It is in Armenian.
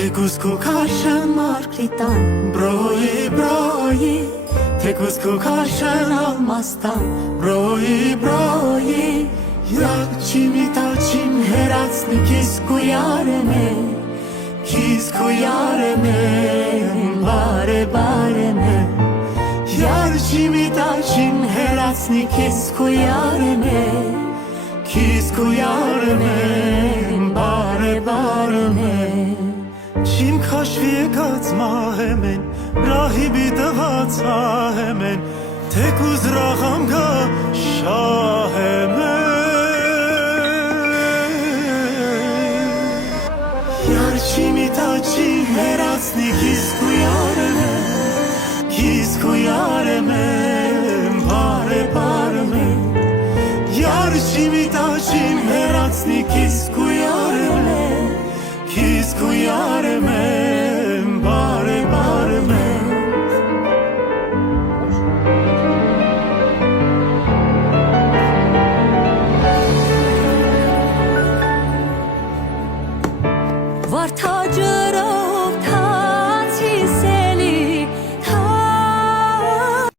Թեկուզ քո քաշն մարգրիտան բրոյի Թեկուզ քո քաշն ալմաստան բրոյի Յակ չիմի տաչիմ հերացնի քիզ կույարեմ է Քիզ կույարեմ է բարեմ է Յար չիմի տաչիմ հերացնի քիզ կույարեմ է Քիզ կույարեմ է բարեմ է Չիմ քաշվի եկած մահեմ են Ռահիբի տղաց ահեմ են Թեկուզ ռաղամ գա շահեմ են Յարչիմի տաչի հերացնի քիզ կույարեմ է Քիզ կույարեմ եմ բարեմ է Յարչիմի տաչիմ հերացնի քիզ կույարեմ է Քիզ կույարեմ եմ բարեմ է Վարդաջրը